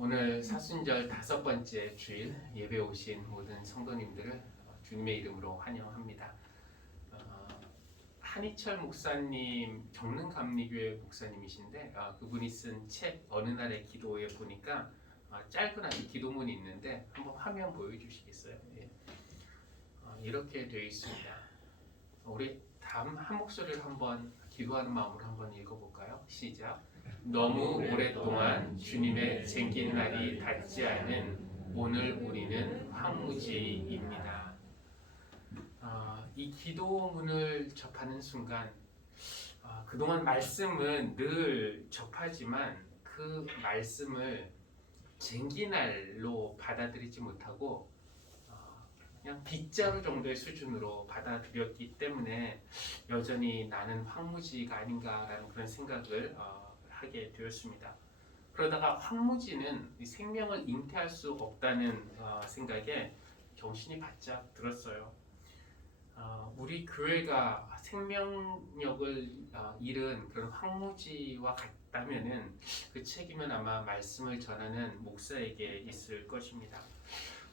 오늘 사순절 5번째 주일 예배 오신 모든 성도님들을 주님의 이름으로 환영합니다. 한희철 목사님 정릉감리교회 목사님이신데 그분이 쓴 책 어느 날의 기도에 보니까 짧은 아주 기도문이 있는데 한번 화면 보여주시겠어요? 예. 이렇게 되어 있습니다. 우리 다음 한 목소리를 한번 기도하는 마음으로 한번 읽어볼까요? 시작. 너무 오랫동안 주님의 쟁긴 날이 닿지 않은 오늘 우리는 황무지입니다. 이 기도문을 접하는 순간 그동안 말씀은 늘 접하지만 그 말씀을 쟁긴 날로 받아들이지 못하고 그냥 빗자루 정도의 수준으로 받아들였기 때문에 여전히 나는 황무지가 아닌가라는 그런 생각을 하게 되었습니다. 그러다가 황무지는 생명을 잉태할 수 없다는 생각에 정신이 바짝 들었어요. 우리 교회가 생명력을 잃은 그런 황무지와 같다면은 그 책임은 아마 말씀을 전하는 목사에게 있을 것입니다.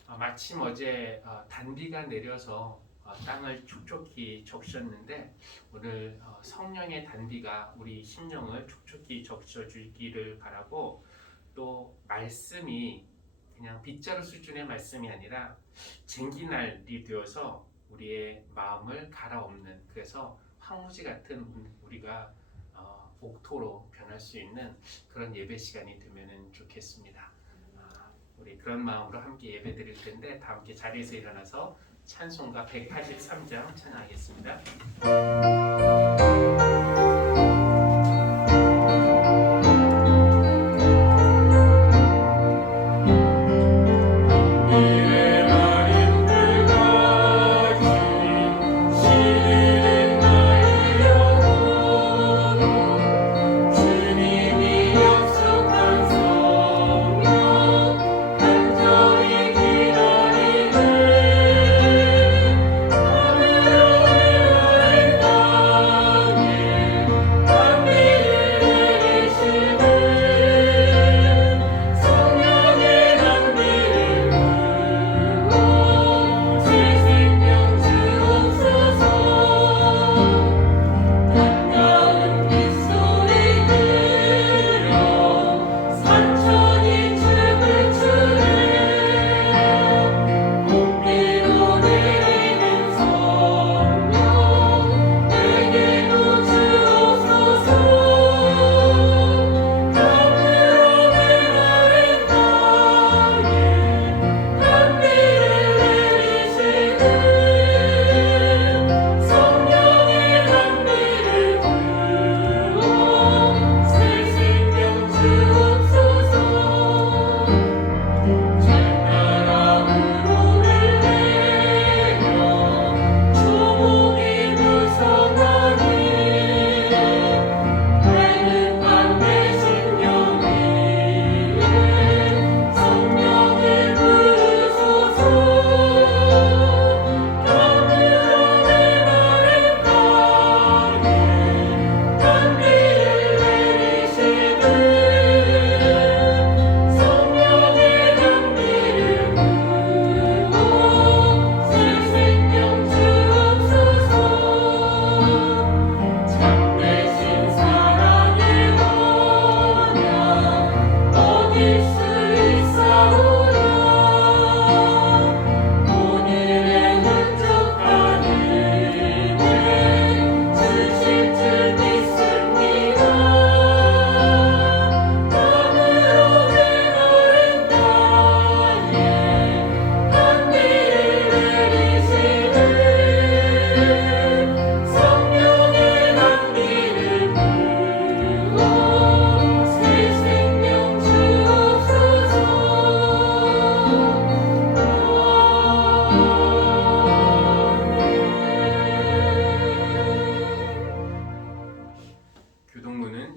마침 어제 단비가 내려서 땅을 촉촉히 적셨는데 오늘 성령의 단비가 우리 심령을 촉촉히 적셔주기를 바라고, 또 말씀이 그냥 빗자루 수준의 말씀이 아니라 쟁기날이 되어서 우리의 마음을 갈아엎는, 그래서 황무지 같은 우리가 옥토로 변할 수 있는 그런 예배 시간이 되면 좋겠습니다. 우리 그런 마음으로 함께 예배 드릴 텐데 다 함께 자리에서 일어나서 찬송가 183장 찬양하겠습니다.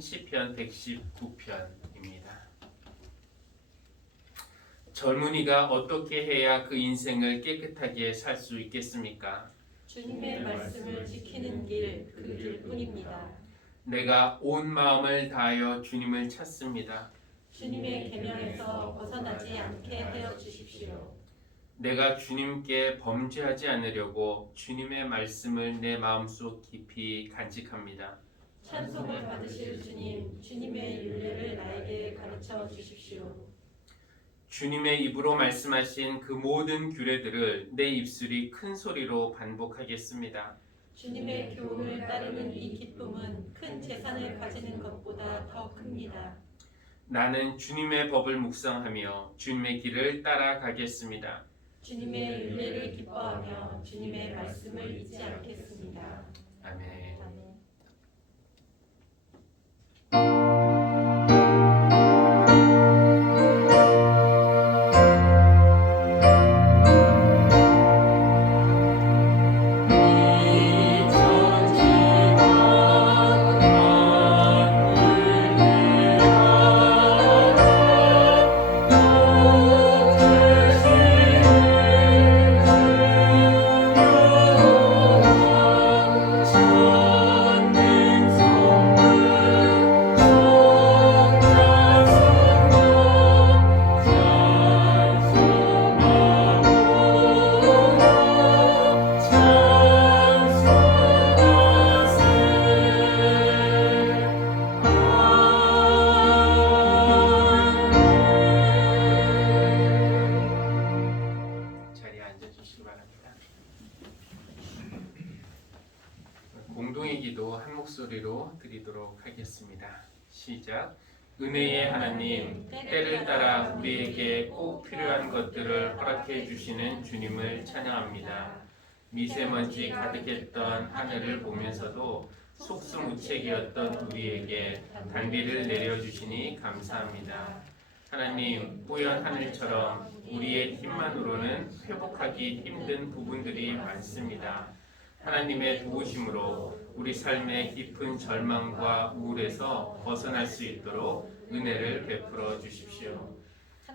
시편 119편입니다. 젊은이가 어떻게 해야 그 인생을 깨끗하게 살 수 있겠습니까? 주님의 말씀을 지키는 길, 그 길뿐입니다. 내가 온 마음을 다하여 주님을 찾습니다. 주님의 계명에서 벗어나지 않게 하여 주십시오. 내가 주님께 범죄하지 않으려고 주님의 말씀을 내 마음속 깊이 간직합니다. 찬송을 받으실 주님, 주님의 율례를 나에게 가르쳐 주십시오. 주님의 입으로 말씀하신 그 모든 규례들을 내 입술이 큰 소리로 반복하겠습니다. 주님의 교훈을 따르는 이 기쁨은 큰 재산을 가지는 것보다 더 큽니다. 나는 주님의 법을 묵상하며 주님의 길을 따라가겠습니다. 주님의 율례를 기뻐하며 주님의 말씀을 잊지 않겠습니다. 아멘. 아멘. 자리에 앉아주시기 바랍니다. 공동의 기도 한 목소리로 드리도록 하겠습니다. 시작. 은혜의 하나님, 때를 따라 우리에게 꼭 필요한 것들을 허락해 주시는 주님을 찬양합니다. 미세먼지 가득했던 하늘을 보면서도 속수무책이었던 우리에게 단비를 내려주시니 감사합니다. 하나님, 뿌연 하늘처럼 우리의 힘만으로는 회복하기 힘든 부분들이 많습니다. 하나님의 도우심으로 우리 삶의 깊은 절망과 우울에서 벗어날 수 있도록 은혜를 베풀어 주십시오.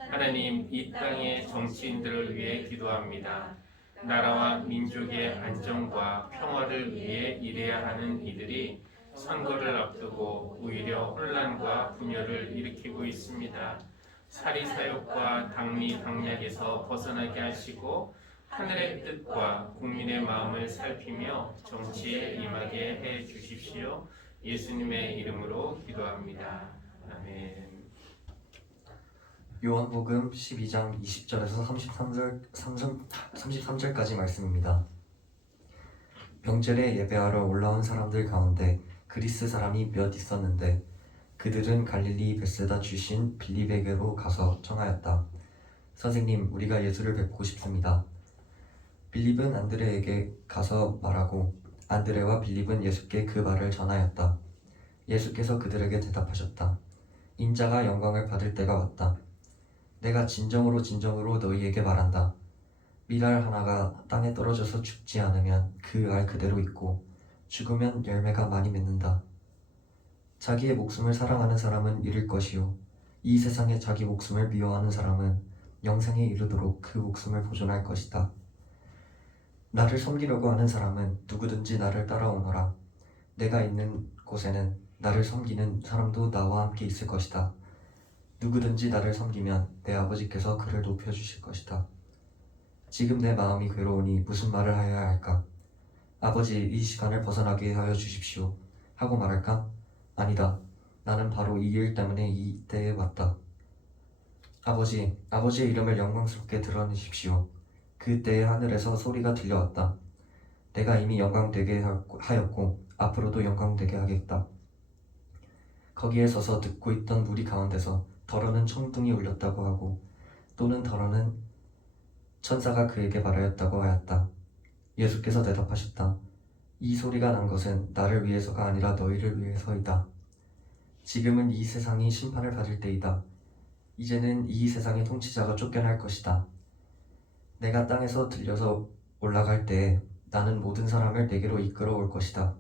하나님, 이 땅의 정치인들을 위해 기도합니다. 나라와 민족의 안정과 평화를 위해 일해야 하는 이들이 선거를 앞두고 오히려 혼란과 분열을 일으키고 있습니다. 사리사욕과 당리당략에서 벗어나게 하시고 하늘의 뜻과 국민의 마음을 살피며 정치에 임하게 해 주십시오. 예수님의 이름으로 기도합니다. 아멘. 요한복음 12장 20절에서 33절까지 말씀입니다. 명절에 예배하러 올라온 사람들 가운데 그리스 사람이 몇 있었는데 그들은 갈릴리 벳세다 출신 빌립에게로 가서 청하였다. 선생님, 우리가 예수를 뵙고 싶습니다. 빌립은 안드레에게 가서 말하고 안드레와 빌립은 예수께 그 말을 전하였다. 예수께서 그들에게 대답하셨다. 인자가 영광을 받을 때가 왔다. 내가 진정으로 너희에게 말한다. 밀알 하나가 땅에 떨어져서 죽지 않으면 그 알 그대로 있고 죽으면 열매가 많이 맺는다. 자기의 목숨을 사랑하는 사람은 잃을 것이요 이 세상에 자기 목숨을 미워하는 사람은 영생에 이르도록 그 목숨을 보존할 것이다. 나를 섬기려고 하는 사람은 누구든지 나를 따라오너라. 내가 있는 곳에는 나를 섬기는 사람도 나와 함께 있을 것이다. 누구든지 나를 섬기면 내 아버지께서 그를 높여주실 것이다. 지금 내 마음이 괴로우니 무슨 말을 하여야 할까? 아버지, 이 시간을 벗어나게 하여 주십시오 하고 말할까? 아니다. 나는 바로 이 일 때문에 이 때에 왔다. 아버지, 아버지의 이름을 영광스럽게 드러내십시오. 그때에 하늘에서 소리가 들려왔다. 내가 이미 영광되게 하였고 앞으로도 영광되게 하겠다. 거기에 서서 듣고 있던 무리 가운데서 더러는 청둥이 울렸다고 하고 또는 더러는 천사가 그에게 말하였다고 하였다. 예수께서 대답하셨다. 이 소리가 난 것은 나를 위해서가 아니라 너희를 위해서이다. 지금은 이 세상이 심판을 받을 때이다. 이제는 이 세상의 통치자가 쫓겨날 것이다. 내가 땅에서 들려서 올라갈 때에 나는 모든 사람을 내게로 이끌어올 것이다.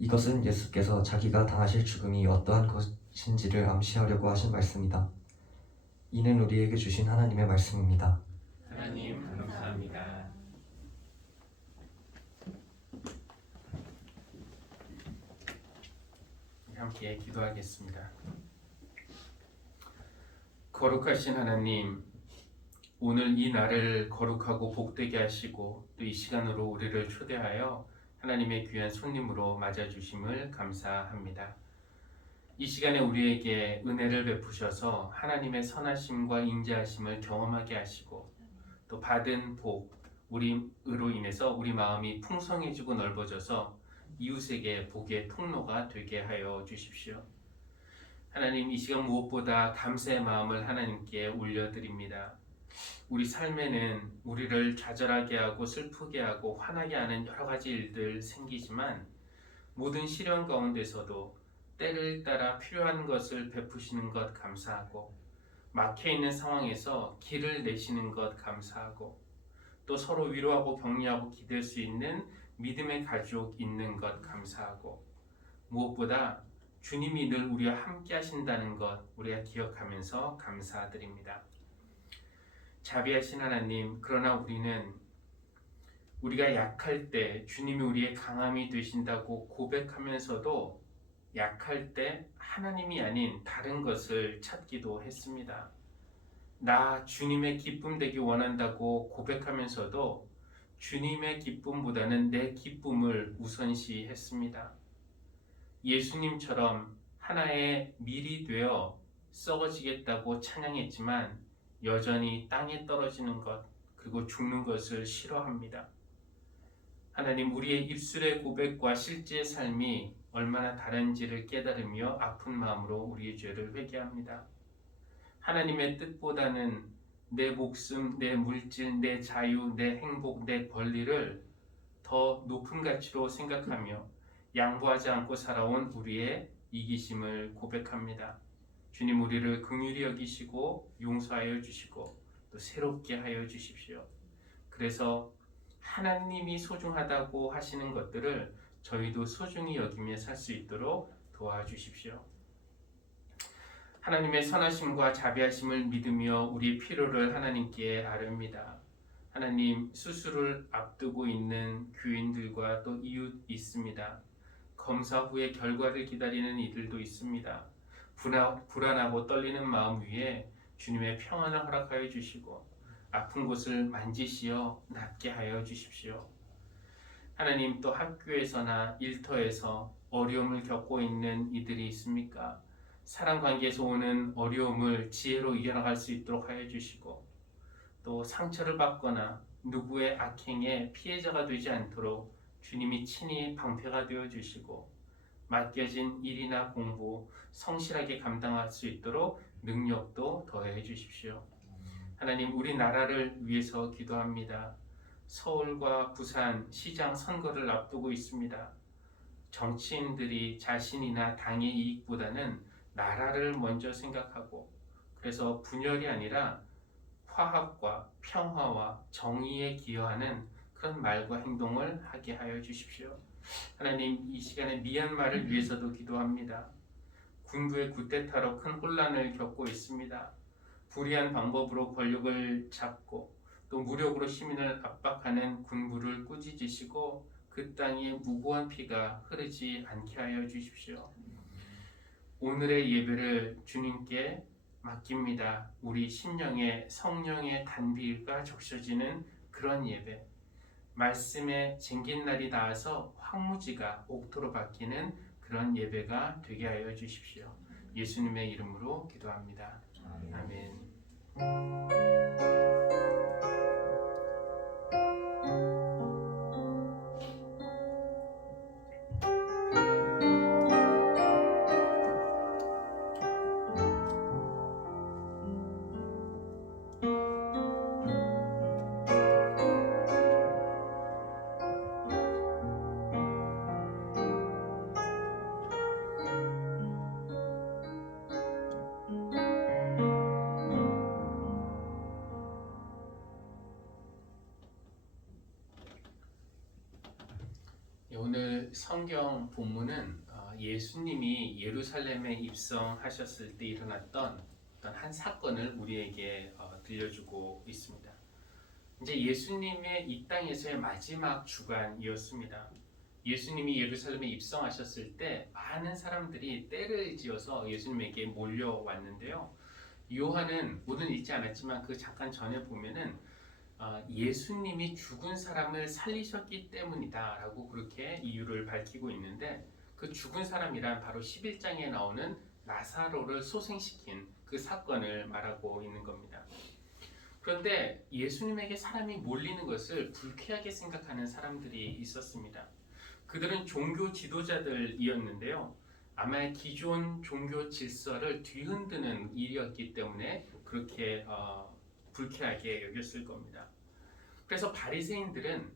이것은 예수께서 자기가 당하실 죽음이 어떠한 것인지를 암시하려고 하신 말씀이다. 이는 우리에게 주신 하나님의 말씀입니다. 하나님 감사합니다. 함께 기도하겠습니다. 거룩하신 하나님, 오늘 이 날을 거룩하고 복되게 하시고 또 이 시간으로 우리를 초대하여 하나님의 귀한 손님으로 맞아주심을 감사합니다. 이 시간에 우리에게 은혜를 베푸셔서 하나님의 선하심과 인자하심을 경험하게 하시고 또 받은 복, 우리로 인해서 우리 마음이 풍성해지고 넓어져서 이웃에게 복의 통로가 되게 하여 주십시오. 하나님, 이 시간 무엇보다 감사의 마음을 하나님께 올려드립니다. 우리 삶에는 우리를 좌절하게 하고 슬프게 하고 화나게 하는 여러 가지 일들 생기지만 모든 시련 가운데서도 때를 따라 필요한 것을 베푸시는 것 감사하고 막혀있는 상황에서 길을 내시는 것 감사하고 또 서로 위로하고 격려하고 기댈 수 있는 믿음의 가족 있는 것 감사하고 무엇보다 주님이 늘 우리와 함께 하신다는 것 우리가 기억하면서 감사드립니다. 자비하신 하나님, 그러나 우리가 약할 때 주님이 우리의 강함이 되신다고 고백하면서도 약할 때 하나님이 아닌 다른 것을 찾기도 했습니다. 나 주님의 기쁨 되기 원한다고 고백하면서도 주님의 기쁨보다는 내 기쁨을 우선시했습니다. 예수님처럼 하나의 밀이 되어 썩어지겠다고 찬양했지만 여전히 땅에 떨어지는 것 그리고 죽는 것을 싫어합니다. 하나님, 우리의 입술의 고백과 실제의 삶이 얼마나 다른지를 깨달으며 아픈 마음으로 우리의 죄를 회개합니다. 하나님의 뜻보다는 내 목숨, 내 물질, 내 자유, 내 행복, 내 권리를 더 높은 가치로 생각하며 양보하지 않고 살아온 우리의 이기심을 고백합니다. 주님, 우리를 긍휼히 여기시고 용서하여 주시고 또 새롭게 하여 주십시오. 그래서 하나님이 소중하다고 하시는 것들을 저희도 소중히 여기며 살 수 있도록 도와주십시오. 하나님의 선하심과 자비하심을 믿으며 우리 필요를 하나님께 아뢰옵니다. 하나님, 수술을 앞두고 있는 교인들과 또 이웃 있습니다. 검사 후에 결과를 기다리는 이들도 있습니다. 불안하고 떨리는 마음 위에 주님의 평안을 허락하여 주시고 아픈 곳을 만지시어 낫게 하여 주십시오. 하나님, 또 학교에서나 일터에서 어려움을 겪고 있는 이들이 있습니까? 사람 관계에서 오는 어려움을 지혜로 이겨나갈 수 있도록 하여 주시고 또 상처를 받거나 누구의 악행에 피해자가 되지 않도록 주님이 친히 방패가 되어 주시고 맡겨진 일이나 공부 성실하게 감당할 수 있도록 능력도 더해 주십시오. 하나님, 우리나라를 위해서 기도합니다. 서울과 부산 시장 선거를 앞두고 있습니다. 정치인들이 자신이나 당의 이익보다는 나라를 먼저 생각하고 그래서 분열이 아니라 화합과 평화와 정의에 기여하는 그런 말과 행동을 하게 하여 주십시오. 하나님, 이 시간에 미얀마를 위해서도 기도합니다. 군부의 쿠데타로 큰 혼란을 겪고 있습니다. 불의한 방법으로 권력을 잡고 또 무력으로 시민을 압박하는 군부를 꾸짖으시고 그 땅에 무고한 피가 흐르지 않게 하여 주십시오. 오늘의 예배를 주님께 맡깁니다. 우리 심령에 성령의 단비가 적셔지는 그런 예배, 말씀의 쟁긴 날이 닿아서 황무지가 옥토로 바뀌는 그런 예배가 되게 하여 주십시오. 예수님의 이름으로 기도합니다. 아멘. 오늘 성경 본문은 예수님이 예루살렘에 입성하셨을 때 일어났던 어떤 한 사건을 우리에게 들려주고 있습니다. 이제 예수님의 이 땅에서의 마지막 주간이었습니다. 예수님이 예루살렘에 입성하셨을 때 많은 사람들이 떼를 지어서 예수님에게 몰려왔는데요. 요한은 오늘 읽지 않았지만 그 잠깐 전에 보면은 예수님이 죽은 사람을 살리셨기 때문이다라고 그렇게 이유를 밝히고 있는데, 그 죽은 사람이란 바로 11장에 나오는 나사로를 소생시킨 그 사건을 말하고 있는 겁니다. 그런데 예수님에게 사람이 몰리는 것을 불쾌하게 생각하는 사람들이 있었습니다. 그들은 종교 지도자들이었는데요. 아마 기존 종교 질서를 뒤흔드는 일이었기 때문에 그렇게 불쾌하게 여겼을 겁니다. 그래서 바리새인들은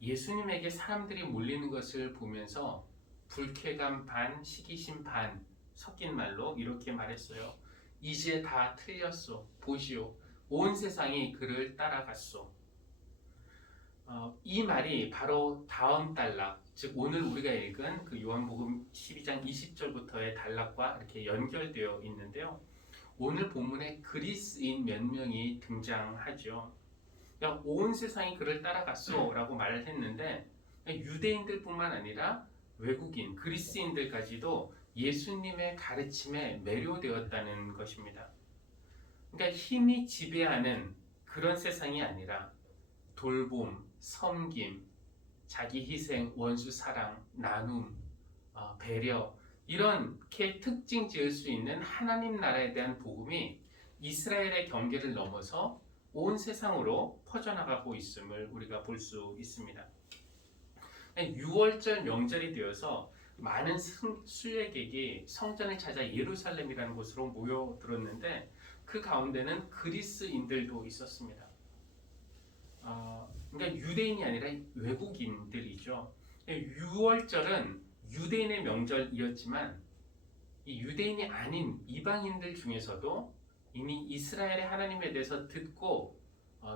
예수님에게 사람들이 몰리는 것을 보면서 불쾌감 반, 시기심 반 섞인 말로 이렇게 말했어요. 이제 다 틀렸소. 보시오. 온 세상이 그를 따라갔소. 이 말이 바로 다음 단락, 즉 오늘 우리가 읽은 그 요한복음 12장 20절부터의 단락과 이렇게 연결되어 있는데요. 오늘 본문에 그리스인 몇 명이 등장하죠. 온 세상이 그를 따라갔소 라고 말을 했는데, 유대인들뿐만 아니라 외국인, 그리스인들까지도 예수님의 가르침에 매료되었다는 것입니다. 그러니까 힘이 지배하는 그런 세상이 아니라 돌봄, 섬김, 자기 희생, 원수 사랑, 나눔, 배려, 이렇게 특징 지을 수 있는 하나님 나라에 대한 복음이 이스라엘의 경계를 넘어서 온 세상으로 퍼져나가고 있음을 우리가 볼 수 있습니다. 6월절 명절이 되어서 많은 순례객이 성전을 찾아 예루살렘이라는 곳으로 모여들었는데, 그 가운데는 그리스인들도 있었습니다. 그러니까 유대인이 아니라 외국인들이죠. 6월절은 유대인의 명절이었지만 이 유대인이 아닌 이방인들 중에서도 이미 이스라엘의 하나님에 대해서 듣고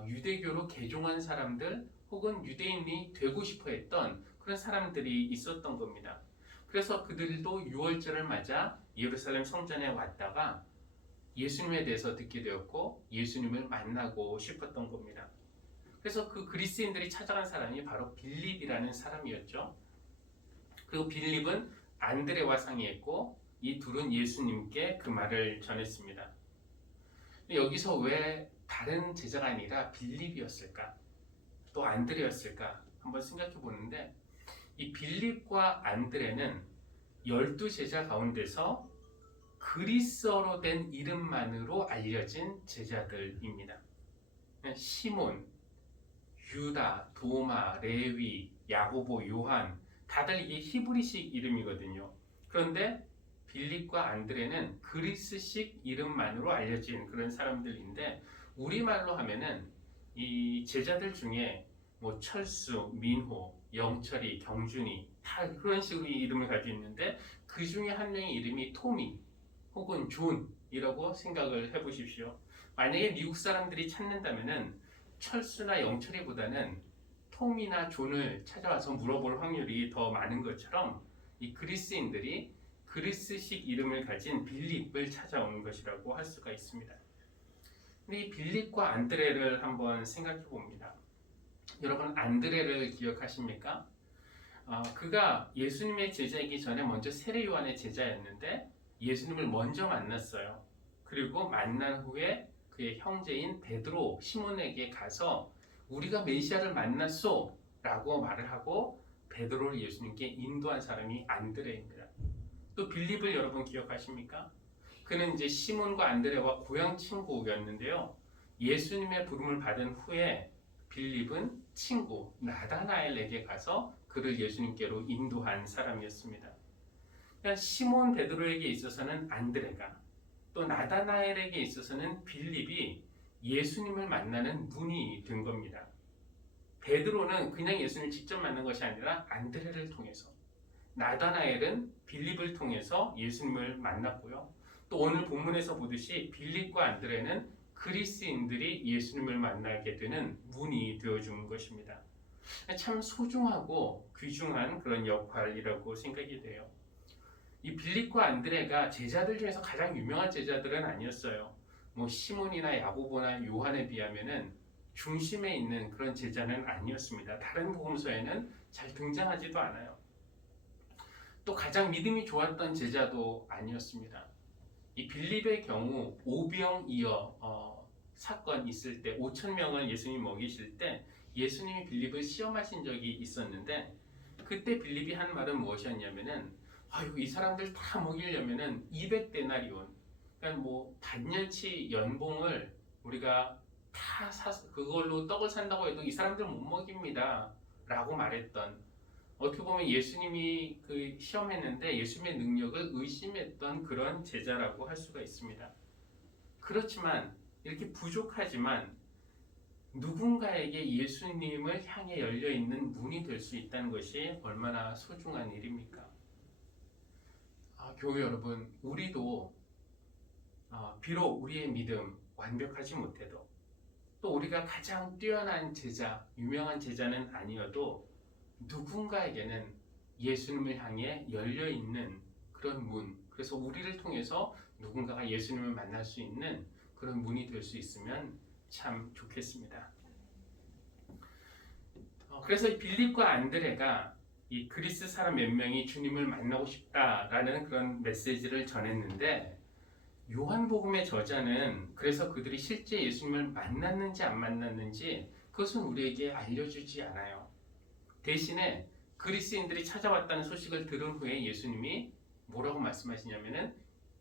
유대교로 개종한 사람들 혹은 유대인이 되고 싶어 했던 그런 사람들이 있었던 겁니다. 그래서 그들도 6월절을 맞아 예루살렘 성전에 왔다가 예수님에 대해서 듣게 되었고 예수님을 만나고 싶었던 겁니다. 그래서 그 그리스인들이 찾아간 사람이 바로 빌립이라는 사람이었죠. 그리고 빌립은 안드레와 상의했고 이 둘은 예수님께 그 말을 전했습니다. 여기서 왜 다른 제자가 아니라 빌립이었을까? 또 안드레였을까? 한번 생각해 보는데, 이 빌립과 안드레는 12제자 가운데서 그리스어로 된 이름만으로 알려진 제자들입니다. 시몬, 유다, 도마, 레위, 야고보, 요한, 다들 이게 히브리식 이름이거든요. 그런데 빌립과 안드레는 그리스식 이름만으로 알려진 그런 사람들인데, 우리말로 하면은 이 제자들 중에 뭐 철수, 민호, 영철이, 경준이 다 그런 식으로 이름을 가지고 있는데, 그 중에 한 명의 이름이 토미 혹은 존이라고 생각을 해보십시오. 만약에 미국 사람들이 찾는다면은 철수나 영철이보다는 톰이나 존을 찾아와서 물어볼 확률이 더 많은 것처럼 이 그리스인들이 그리스식 이름을 가진 빌립을 찾아오는 것이라고 할 수가 있습니다. 근데 이 빌립과 안드레를 한번 생각해 봅니다. 여러분, 안드레를 기억하십니까? 그가 예수님의 제자이기 전에 먼저 세례 요한의 제자였는데 예수님을 먼저 만났어요. 그리고 만난 후에 그의 형제인 베드로, 시몬에게 가서 우리가 메시아를 만났소 라고 말을 하고 베드로를 예수님께 인도한 사람이 안드레입니다. 또 빌립을 여러분 기억하십니까? 그는 이제 시몬과 안드레와 고향 친구였는데요. 예수님의 부름을 받은 후에 빌립은 친구 나다나엘에게 가서 그를 예수님께로 인도한 사람이었습니다. 그러니까 시몬 베드로에게 있어서는 안드레가, 또 나다나엘에게 있어서는 빌립이 예수님을 만나는 문이 된 겁니다. 베드로는 그냥 예수님을 직접 만난 것이 아니라 안드레를 통해서, 나다나엘은 빌립을 통해서 예수님을 만났고요. 또 오늘 본문에서 보듯이 빌립과 안드레는 그리스인들이 예수님을 만나게 되는 문이 되어준 것입니다. 참 소중하고 귀중한 그런 역할이라고 생각이 돼요. 이 빌립과 안드레가 제자들 중에서 가장 유명한 제자들은 아니었어요. 뭐 시몬이나 야고보나 요한에 비하면은 중심에 있는 그런 제자는 아니었습니다. 다른 복음서에는 잘 등장하지도 않아요. 또 가장 믿음이 좋았던 제자도 아니었습니다. 이 빌립의 경우 오병이어 사건 있을 때 5천 명을 예수님 먹이실 때 예수님이 빌립을 시험하신 적이 있었는데 그때 빌립이 한 말은 무엇이었냐면은 아유 이 사람들 다 먹이려면은 200데나리온 그러니까 뭐 반년치 연봉을 우리가 다 사서 그걸로 떡을 산다고 해도 이 사람들 못 먹입니다 라고 말했던 어떻게 보면 예수님이 그 시험했는데 예수님의 능력을 의심했던 그런 제자라고 할 수가 있습니다. 그렇지만 이렇게 부족하지만 누군가에게 예수님을 향해 열려있는 문이 될 수 있다는 것이 얼마나 소중한 일입니까? 교회 여러분, 우리도 비록 우리의 믿음 완벽하지 못해도 또 우리가 가장 뛰어난 제자, 유명한 제자는 아니어도 누군가에게는 예수님을 향해 열려있는 그런 문, 그래서 우리를 통해서 누군가가 예수님을 만날 수 있는 그런 문이 될 수 있으면 참 좋겠습니다. 그래서 빌립과 안드레가 이 그리스 사람 몇 명이 주님을 만나고 싶다라는 그런 메시지를 전했는데 요한복음의 저자는 그래서 그들이 실제 예수님을 만났는지 안 만났는지 그것은 우리에게 알려주지 않아요. 대신에 그리스인들이 찾아왔다는 소식을 들은 후에 예수님이 뭐라고 말씀하시냐면은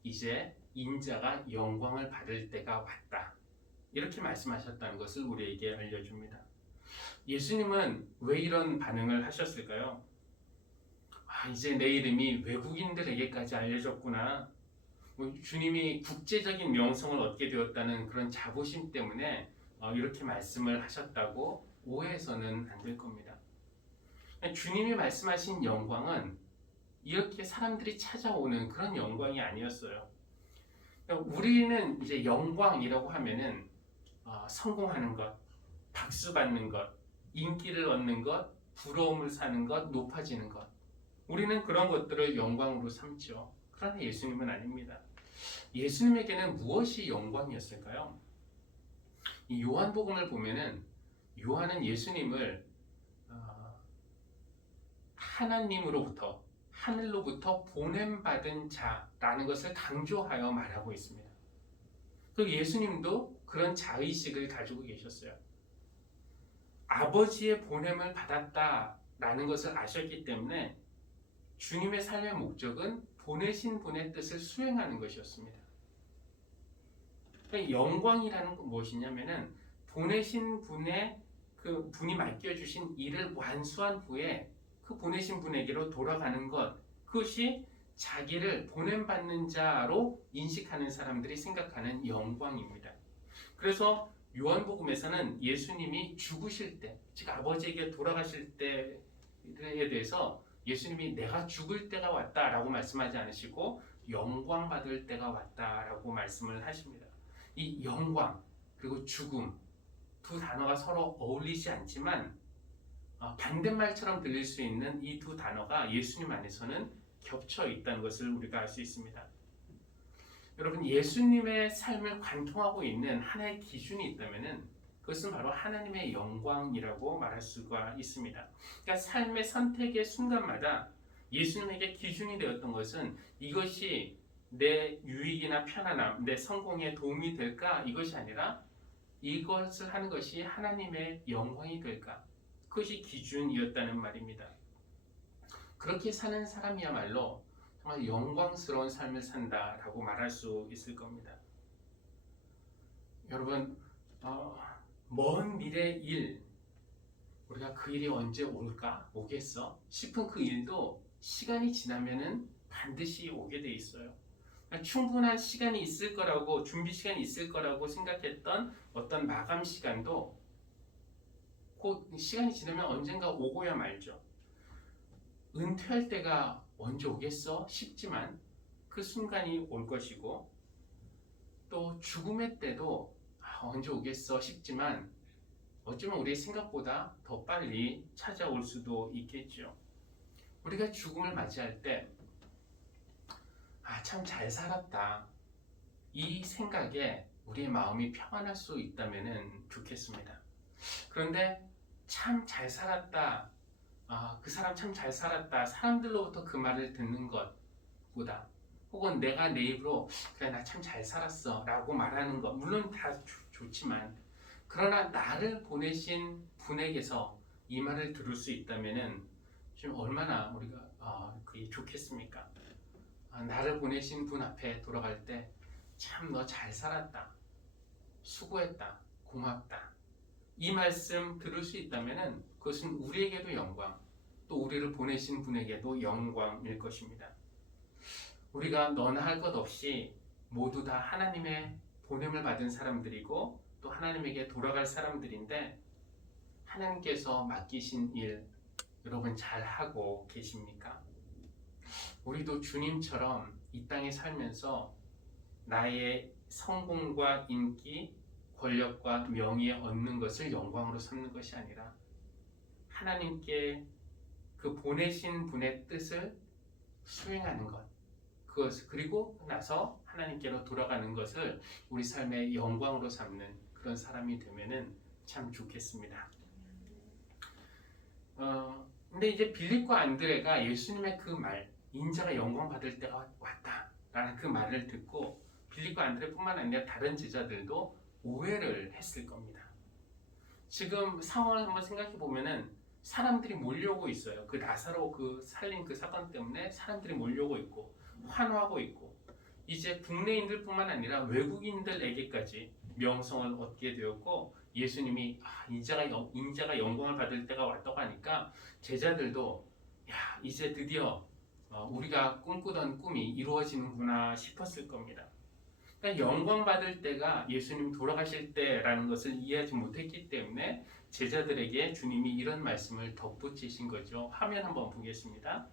이제 인자가 영광을 받을 때가 왔다. 이렇게 말씀하셨다는 것을 우리에게 알려줍니다. 예수님은 왜 이런 반응을 하셨을까요? 이제 내 이름이 외국인들에게까지 알려졌구나. 주님이 국제적인 명성을 얻게 되었다는 그런 자부심 때문에 이렇게 말씀을 하셨다고 오해해서는 안 될 겁니다. 주님이 말씀하신 영광은 이렇게 사람들이 찾아오는 그런 영광이 아니었어요. 우리는 이제 영광이라고 하면은 성공하는 것, 박수 받는 것, 인기를 얻는 것, 부러움을 사는 것, 높아지는 것. 우리는 그런 것들을 영광으로 삼죠. 그러나 예수님은 아닙니다. 예수님에게는 무엇이 영광이었을까요? 이 요한복음을 보면은 요한은 예수님을 하나님으로부터 하늘로부터 보냄받은 자라는 것을 강조하여 말하고 있습니다. 그 예수님도 그런 자의식을 가지고 계셨어요. 아버지의 보냄을 받았다라는 것을 아셨기 때문에 주님의 삶의 목적은 보내신 분의 뜻을 수행하는 것이었습니다. 그러니까 영광이라는 건 무엇이냐면은 보내신 분의 그 분이 맡겨주신 일을 완수한 후에 그 보내신 분에게로 돌아가는 것, 그것이 자기를 보냄받는 자로 인식하는 사람들이 생각하는 영광입니다. 그래서 요한복음에서는 예수님이 죽으실 때, 즉 아버지에게 돌아가실 때에 대해서 예수님이 내가 죽을 때가 왔다라고 말씀하지 않으시고 영광 받을 때가 왔다라고 말씀을 하십니다. 이 영광 그리고 죽음 두 단어가 서로 어울리지 않지만 반대말처럼 들릴 수 있는 이 두 단어가 예수님 안에서는 겹쳐 있다는 것을 우리가 알 수 있습니다. 여러분 예수님의 삶을 관통하고 있는 하나의 기준이 있다면은 그것은 바로 하나님의 영광이라고 말할 수가 있습니다. 그러니까 삶의 선택의 순간마다 예수님에게 기준이 되었던 것은 이것이 내 유익이나 편안함, 내 성공에 도움이 될까? 이것이 아니라 이것을 하는 것이 하나님의 영광이 될까? 그것이 기준이었다는 말입니다. 그렇게 사는 사람이야말로 정말 영광스러운 삶을 산다라고 말할 수 있을 겁니다. 여러분, 먼 미래 일, 우리가 그 일이 언제 올까? 오겠어? 싶은 그 일도 시간이 지나면은 반드시 오게 돼 있어요. 충분한 시간이 있을 거라고, 준비 시간이 있을 거라고 생각했던 어떤 마감 시간도 곧 시간이 지나면 언젠가 오고야 말죠. 은퇴할 때가 언제 오겠어? 싶지만 그 순간이 올 것이고 또 죽음의 때도 언제 오겠어? 싶지만 어쩌면 우리 생각보다 더 빨리 찾아올 수도 있겠죠. 우리가 죽음을 맞이할 때 참 잘 살았다. 이 생각에 우리의 마음이 평안할 수 있다면 좋겠습니다. 그런데 참 잘 살았다. 그 사람 참 잘 살았다. 사람들로부터 그 말을 듣는 것보다 혹은 내가 내 입으로 그래 나 참 잘 살았어 라고 말하는 것 물론 다 좋지만 그러나 나를 보내신 분에게서 이 말을 들을 수 있다면은 좀 얼마나 우리가 그게 좋겠습니까? 나를 보내신 분 앞에 돌아갈 때 참 너 잘 살았다, 수고했다, 고맙다 이 말씀 들을 수 있다면은 그것은 우리에게도 영광, 또 우리를 보내신 분에게도 영광일 것입니다. 우리가 너나 할 것 없이 모두 다 하나님의 보냄을 받은 사람들이고 또 하나님에게 돌아갈 사람들인데 하나님께서 맡기신 일 여러분 잘 하고 계십니까? 우리도 주님처럼 이 땅에 살면서 나의 성공과 인기, 권력과 명예 얻는 것을 영광으로 삼는 것이 아니라 하나님께 그 보내신 분의 뜻을 수행하는 것, 그리고 나서 하나님께로 돌아가는 것을 우리 삶의 영광으로 삼는 그런 사람이 되면은 참 좋겠습니다. 근데 이제 빌립과 안드레가 예수님의 그 말, 인자가 영광 받을 때가 왔다라는 그 말을 듣고 빌립과 안드레뿐만 아니라 다른 제자들도 오해를 했을 겁니다. 지금 상황을 한번 생각해 보면은 사람들이 몰려오고 있어요. 그 나사로 그 살린 그 사건 때문에 사람들이 몰려오고 있고 환호하고 있고 이제 국내인들뿐만 아니라 외국인들에게까지 명성을 얻게 되었고 예수님이 인자가 영광을 받을 때가 왔다고 하니까 제자들도 야 이제 드디어 우리가 꿈꾸던 꿈이 이루어지는구나 싶었을 겁니다. 그러니까 영광 받을 때가 예수님 돌아가실 때라는 것을 이해하지 못했기 때문에 제자들에게 주님이 이런 말씀을 덧붙이신 거죠. 화면 한번 보겠습니다.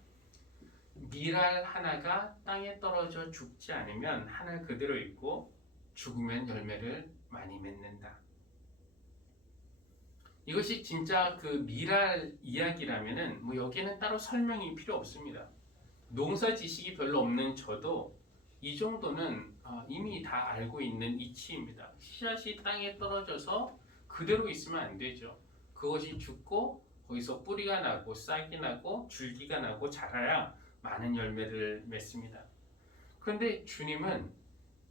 밀알 하나가 땅에 떨어져 죽지 않으면 하늘 그대로 있고 죽으면 열매를 많이 맺는다. 이것이 진짜 그 밀알 이야기라면은 뭐 여기에는 따로 설명이 필요 없습니다. 농사 지식이 별로 없는 저도 이 정도는 이미 다 알고 있는 이치입니다. 씨앗이 땅에 떨어져서 그대로 있으면 안 되죠. 그것이 죽고 거기서 뿌리가 나고 싹이 나고 줄기가 나고 자라야 많은 열매를 맺습니다. 그런데 주님은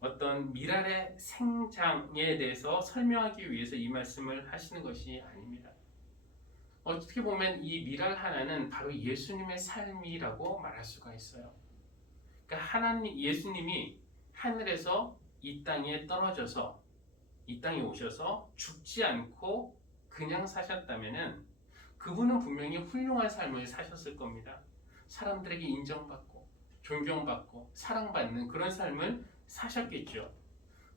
어떤 밀알의 생장에 대해서 설명하기 위해서 이 말씀을 하시는 것이 아닙니다. 어떻게 보면 이 밀알 하나는 바로 예수님의 삶이라고 말할 수가 있어요. 그러니까 예수님이 하늘에서 이 땅에 떨어져서 이 땅에 오셔서 죽지 않고 그냥 사셨다면은 그분은 분명히 훌륭한 삶을 사셨을 겁니다. 사람들에게 인정받고 존경받고 사랑받는 그런 삶을 사셨겠죠.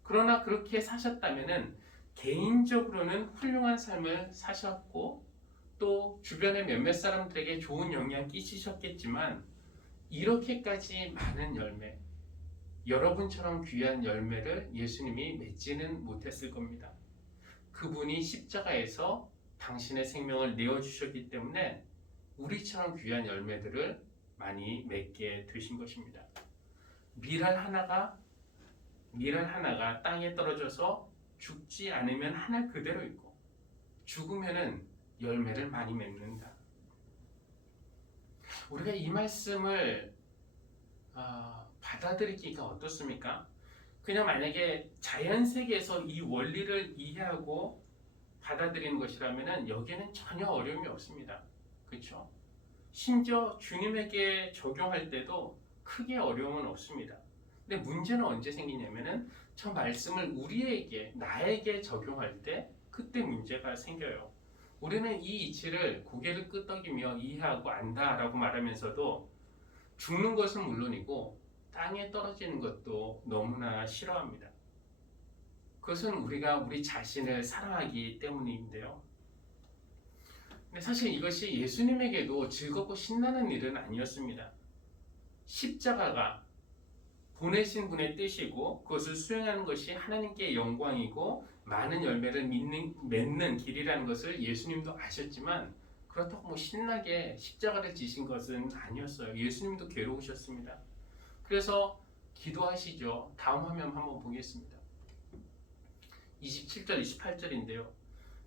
그러나 그렇게 사셨다면은 개인적으로는 훌륭한 삶을 사셨고 또 주변의 몇몇 사람들에게 좋은 영향 끼치셨겠지만 이렇게까지 많은 열매, 여러분처럼 귀한 열매를 예수님이 맺지는 못했을 겁니다. 그분이 십자가에서 당신의 생명을 내어주셨기 때문에 우리처럼 귀한 열매들을 많이 맺게 되신 것입니다. 밀알 하나가 땅에 떨어져서 죽지 않으면 하늘 그대로 있고 죽으면은 열매를 많이 맺는다. 우리가 이 말씀을 받아들이기가 어떻습니까? 그냥 만약에 자연 세계에서 이 원리를 이해하고 받아들이는 것이라면은 여기에는 전혀 어려움이 없습니다. 그렇죠? 심지어 주님에게 적용할 때도 크게 어려움은 없습니다. 근데 문제는 언제 생기냐면은 저 말씀을 나에게 적용할 때 그때 문제가 생겨요. 우리는 이 이치를 고개를 끄덕이며 이해하고 안다라고 말하면서도 죽는 것은 물론이고 땅에 떨어지는 것도 너무나 싫어합니다. 그것은 우리가 우리 자신을 사랑하기 때문인데요. 근데 사실 이것이 예수님에게도 즐겁고 신나는 일은 아니었습니다. 십자가가 보내신 분의 뜻이고 그것을 수행하는 것이 하나님께 영광이고 많은 열매를 맺는 길이라는 것을 예수님도 아셨지만 그렇다고 신나게 십자가를 지신 것은 아니었어요. 예수님도 괴로우셨습니다. 그래서 기도하시죠. 다음 화면 한번 보겠습니다. 27절, 28절인데요.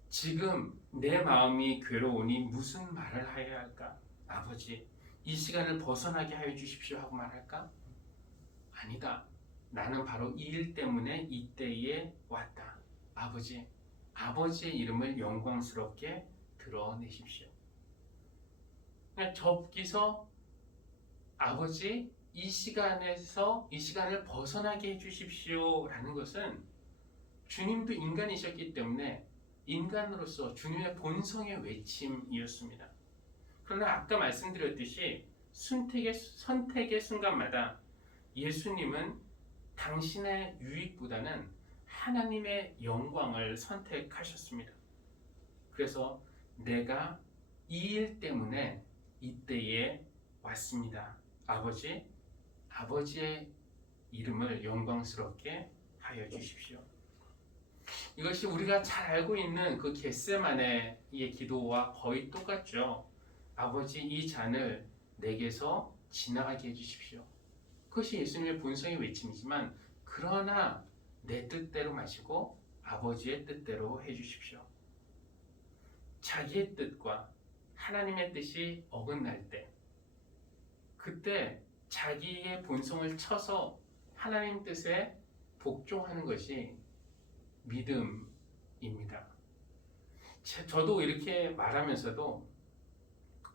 지금 내 마음이 괴로우니 무슨 말을 하여야 할까? 아버지, 이 시간을 벗어나게 하여 주십시오 하고 말할까? 아니다. 나는 바로 이 일 때문에 이때에 왔다. 아버지의 이름을 영광스럽게 드러내십시오. 그냥 저기서 아버지 이 시간을 벗어나게 해주십시오 라는 것은 주님도 인간이셨기 때문에 인간으로서 주님의 본성의 외침이었습니다. 그러나 아까 말씀드렸듯이 선택의 순간마다 예수님은 당신의 유익보다는 하나님의 영광을 선택하셨습니다. 그래서 내가 이 일 때문에 이때에 왔습니다. 아버지의 이름을 영광스럽게 하여 주십시오. 이것이 우리가 잘 알고 있는 그 겟세마네의 기도와 거의 똑같죠. 아버지, 이 잔을 내게서 지나가게 해주십시오. 그것이 예수님의 본성의 외침이지만 그러나 내 뜻대로 마시고 아버지의 뜻대로 해주십시오. 자기의 뜻과 하나님의 뜻이 어긋날 때 그때 자기의 본성을 쳐서 하나님 뜻에 복종하는 것이 믿음입니다. 저도 이렇게 말하면서도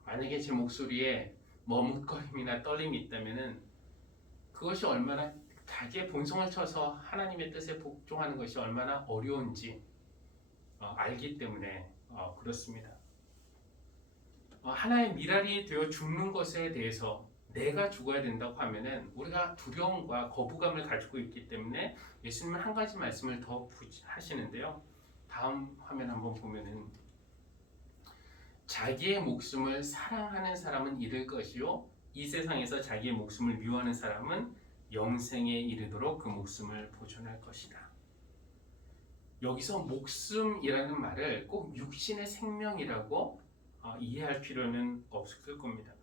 만약에 제 목소리에 머뭇거림이나 떨림이 있다면 그것이 얼마나 자기의 본성을 쳐서 하나님의 뜻에 복종하는 것이 얼마나 어려운지 알기 때문에 그렇습니다. 하나의 미랄이 되어 죽는 것에 대해서 내가 죽어야 된다고 하면은 우리가 두려움과 거부감을 가지고 있기 때문에 예수님은 한 가지 말씀을 더 하시는데요. 다음 화면 한번 보면은 자기의 목숨을 사랑하는 사람은 잃을 것이요 이 세상에서 자기의 목숨을 미워하는 사람은 영생에 이르도록 그 목숨을 보존할 것이다. 여기서 목숨이라는 말을 꼭 육신의 생명이라고 이해할 필요는 없을 겁니다.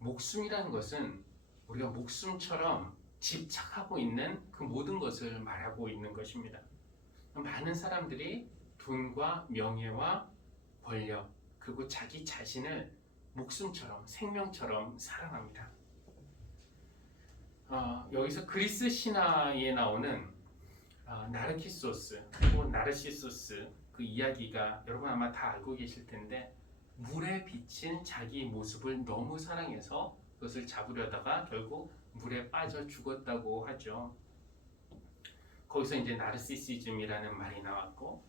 목숨이라는 것은 우리가 목숨처럼 집착하고 있는 그 모든 것을 말하고 있는 것입니다. 많은 사람들이 돈과 명예와 권력 그리고 자기 자신을 목숨처럼 생명처럼 사랑합니다. 여기서 그리스 신화에 나오는 나르키소스 혹은 나르시소스 그 이야기가 여러분 아마 다 알고 계실 텐데 물에 비친 자기 모습을 너무 사랑해서 그것을 잡으려다가 결국 물에 빠져 죽었다고 하죠. 거기서 이제 나르시시즘이라는 말이 나왔고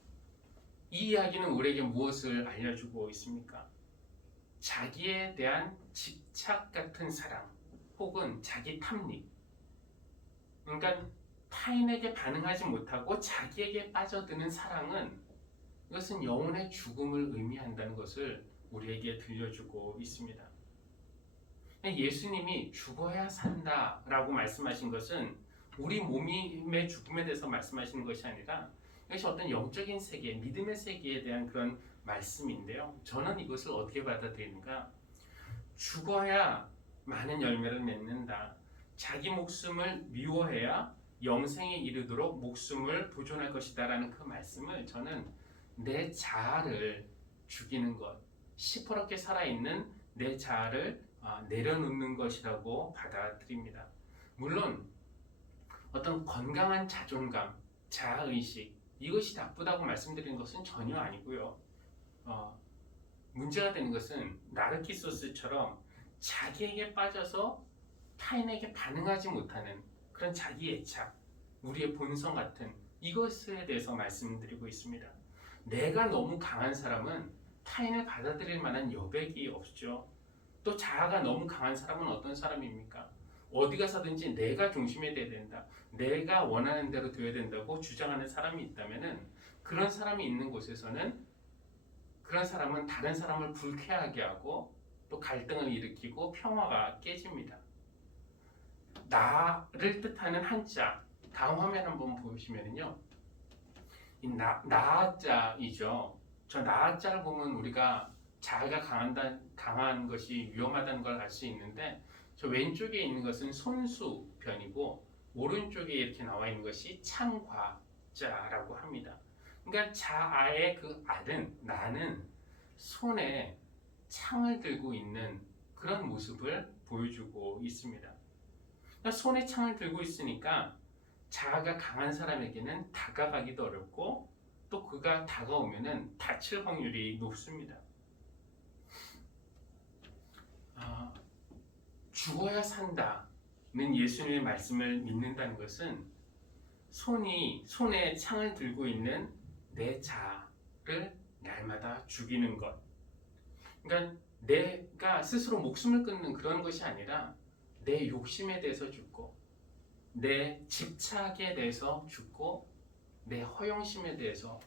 이 이야기는 우리에게 무엇을 알려주고 있습니까? 자기에 대한 집착 같은 사랑 혹은 자기 탐닉 그러니까 타인에게 반응하지 못하고 자기에게 빠져드는 사랑은 이것은 영혼의 죽음을 의미한다는 것을 우리에게 들려주고 있습니다. 예수님이 죽어야 산다라고 말씀하신 것은 우리 몸의 죽음에 대해서 말씀하시는 것이 아니라 이것이 어떤 영적인 세계, 믿음의 세계에 대한 그런 말씀인데요. 저는 이것을 어떻게 받아들이는가? 죽어야 많은 열매를 맺는다. 자기 목숨을 미워해야 영생에 이르도록 목숨을 보존할 것이다 라는 그 말씀을 저는 내 자아를 죽이는 것, 시퍼렇게 살아있는 내 자아를 내려놓는 것이라고 받아들입니다. 물론 어떤 건강한 자존감, 자아의식 이것이 나쁘다고 말씀드리는 것은 전혀 아니고요. 문제가 되는 것은 나르키소스처럼 자기에게 빠져서 타인에게 반응하지 못하는 그런 자기 애착, 우리의 본성 같은 이것에 대해서 말씀드리고 있습니다. 내가 너무 강한 사람은 타인을 받아들일 만한 여백이 없죠. 또 자아가 너무 강한 사람은 어떤 사람입니까? 어디 가서든지 내가 중심이 돼야 된다. 내가 원하는 대로 되어야 된다고 주장하는 사람이 있다면 그런 사람이 있는 곳에서는 그런 사람은 다른 사람을 불쾌하게 하고 또 갈등을 일으키고 평화가 깨집니다. 나를 뜻하는 한자 다음 화면 한번 보시면요. 이 나자이죠. 저 나자를 보면 우리가 자아가 강한 것이 위험하다는 걸 알 수 있는데 저 왼쪽에 있는 것은 손수변이고 오른쪽에 이렇게 나와 있는 것이 창과자라고 합니다. 그러니까 자아의 그 알은 나는 손에 창을 들고 있는 그런 모습을 보여주고 있습니다. 그러니까 손에 창을 들고 있으니까 자아가 강한 사람에게는 다가가기도 어렵고 또 그가 다가오면은 다칠 확률이 높습니다. 죽어야 산다는 예수님의 말씀을 믿는다는 것은 손에 창을 들고 있는 내 자아를 날마다 죽이는 것. 그러니까 내가 스스로 목숨을 끊는 그런 것이 아니라 내 욕심에 대해서 죽고 내 집착에 대해서 죽고 내 허영심에 대해서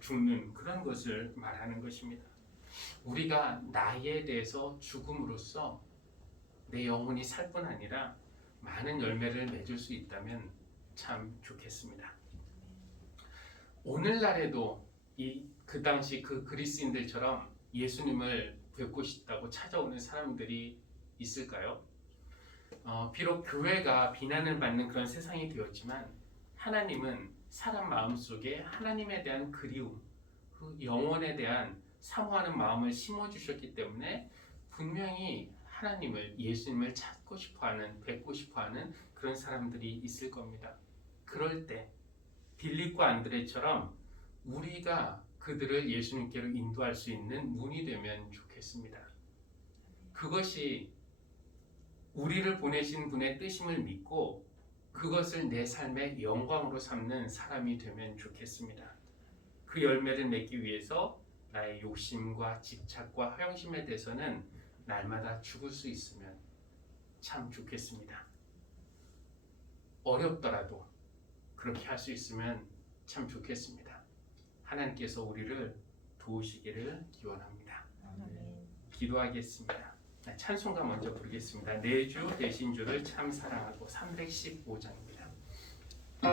죽는 그런 것을 말하는 것입니다. 우리가 나에 대해서 죽음으로써 내 영혼이 살 뿐 아니라 많은 열매를 맺을 수 있다면 참 좋겠습니다. 오늘날에도 그 당시 그 그리스인들처럼 예수님을 뵙고 싶다고 찾아오는 사람들이 있을까요? 비록 교회가 비난을 받는 그런 세상이 되었지만 하나님은 사람 마음속에 하나님에 대한 그리움, 그 영혼에 대한 사모하는 마음을 심어주셨기 때문에 분명히 하나님을, 예수님을 찾고 싶어하는, 뵙고 싶어하는 그런 사람들이 있을 겁니다. 그럴 때 빌립과 안드레처럼 우리가 그들을 예수님께로 인도할 수 있는 문이 되면 좋겠습니다. 그것이 우리를 보내신 분의 뜻임을 믿고 그것을 내 삶의 영광으로 삼는 사람이 되면 좋겠습니다. 그 열매를 맺기 위해서 나의 욕심과 집착과 허영심에 대해서는 날마다 죽을 수 있으면 참 좋겠습니다. 어렵더라도 그렇게 할 수 있으면 참 좋겠습니다. 하나님께서 우리를 도우시기를 기원합니다. 기도하겠습니다. 찬송가 먼저 부르겠습니다. 내 주 대신 주를 참 사랑하고 315장입니다. 주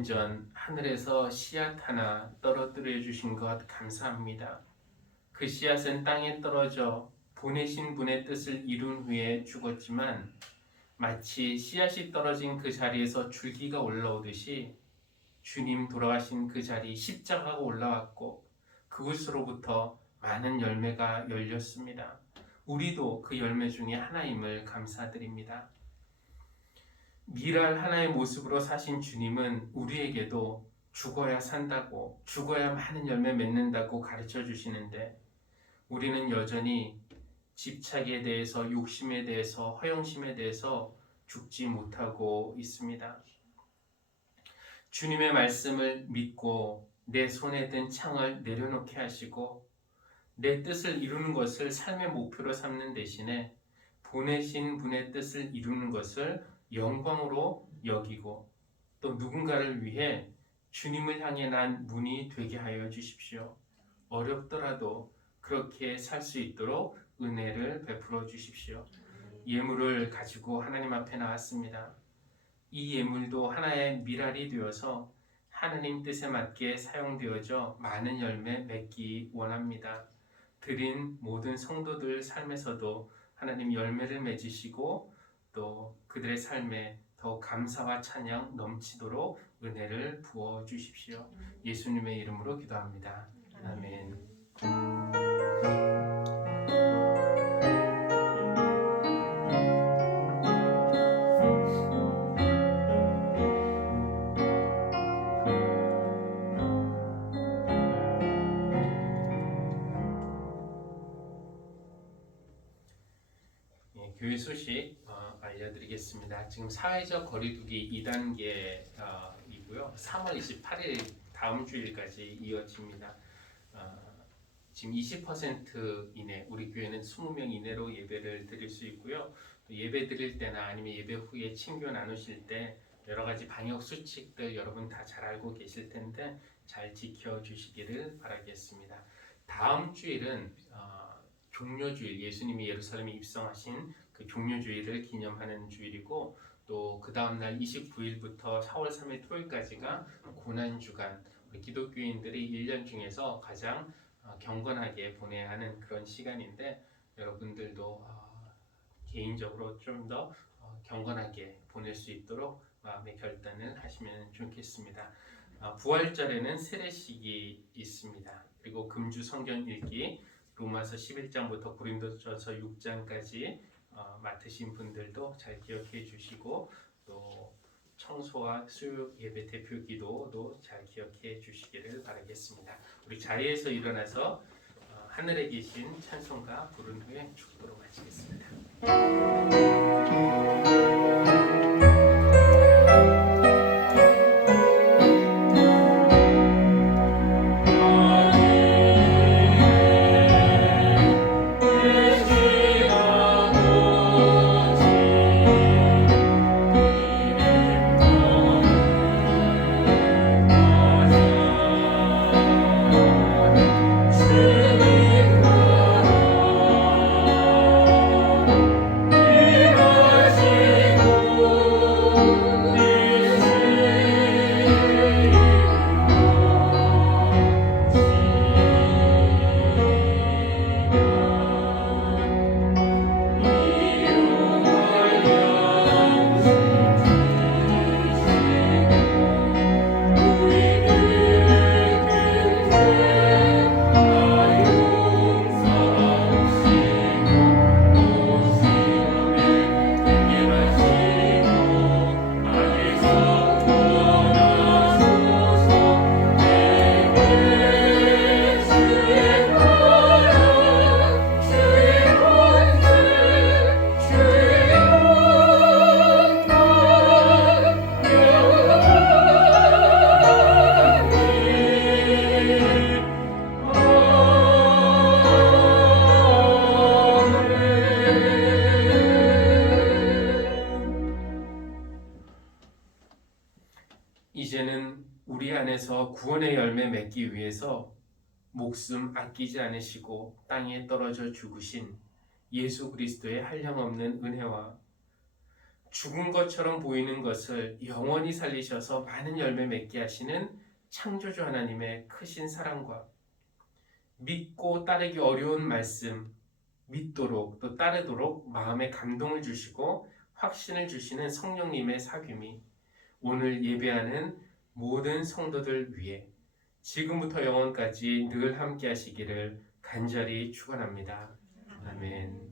2000년 전 하늘에서 씨앗 하나 떨어뜨려 주신 것 감사합니다. 그 씨앗은 땅에 떨어져 보내신 분의 뜻을 이룬 후에 죽었지만 마치 씨앗이 떨어진 그 자리에서 줄기가 올라오듯이 주님 돌아가신 그 자리 십자가가 올라왔고 그곳으로부터 많은 열매가 열렸습니다. 우리도 그 열매 중에 하나임을 감사드립니다. 미랄 하나의 모습으로 사신 주님은 우리에게도 죽어야 산다고, 죽어야 많은 열매 맺는다고 가르쳐 주시는데 우리는 여전히 집착에 대해서, 욕심에 대해서, 허영심에 대해서 죽지 못하고 있습니다. 주님의 말씀을 믿고 내 손에 든 창을 내려놓게 하시고 내 뜻을 이루는 것을 삶의 목표로 삼는 대신에 보내신 분의 뜻을 이루는 것을 영광으로 여기고 또 누군가를 위해 주님을 향해 난 문이 되게 하여 주십시오. 어렵더라도 그렇게 살 수 있도록 은혜를 베풀어 주십시오. 예물을 가지고 하나님 앞에 나왔습니다. 이 예물도 하나의 미랄이 되어서 하나님 뜻에 맞게 사용되어져 많은 열매 맺기 원합니다. 드린 모든 성도들 삶에서도 하나님 열매를 맺으시고 또 그들의 삶에 더 감사와 찬양 넘치도록 은혜를 부어 주십시오. 예수님의 이름으로 기도합니다. 아멘. 교회 소식 알려드리겠습니다. 지금 사회적 거리두기 2단계이고요. 3월 28일 다음 주일까지 이어집니다. 지금 20% 이내, 우리 교회는 20명 이내로 예배를 드릴 수 있고요. 또 예배 드릴 때나 아니면 예배 후에 친교 나누실 때 여러 가지 방역 수칙들 여러분 다 잘 알고 계실 텐데 잘 지켜주시기를 바라겠습니다. 다음 주일은 종료주일, 예수님이 예루살렘에 입성하신 그 종료주일을 기념하는 주일이고 또 그 다음날 29일부터 4월 3일 토요일까지가 고난주간, 우리 기독교인들이 1년 중에서 가장 경건하게 보내야 하는 그런 시간인데 여러분들도 개인적으로 좀 더 경건하게 보낼 수 있도록 마음의 결단을 하시면 좋겠습니다. 부활절에는 세례식이 있습니다. 그리고 금주 성경 읽기 로마서 11장부터 고린도전서 6장까지 맡으신 분들도 잘 기억해 주시고 또 청소와 수요 예배 대표 기도도 잘 기억해 주시기를 바라겠습니다. 우리 자리에서 일어나서 하늘에 계신 찬송가 부른 후에 축도로 마치겠습니다. 이제는 우리 안에서 구원의 열매 맺기 위해서 목숨 아끼지 않으시고 땅에 떨어져 죽으신 예수 그리스도의 한량없는 은혜와 죽은 것처럼 보이는 것을 영원히 살리셔서 많은 열매 맺게 하시는 창조주 하나님의 크신 사랑과 믿고 따르기 어려운 말씀, 믿도록 또 따르도록 마음에 감동을 주시고 확신을 주시는 성령님의 사귐이 오늘 예배하는 모든 성도들 위해 지금부터 영원까지 늘 함께 하시기를 간절히 축원합니다. 아멘.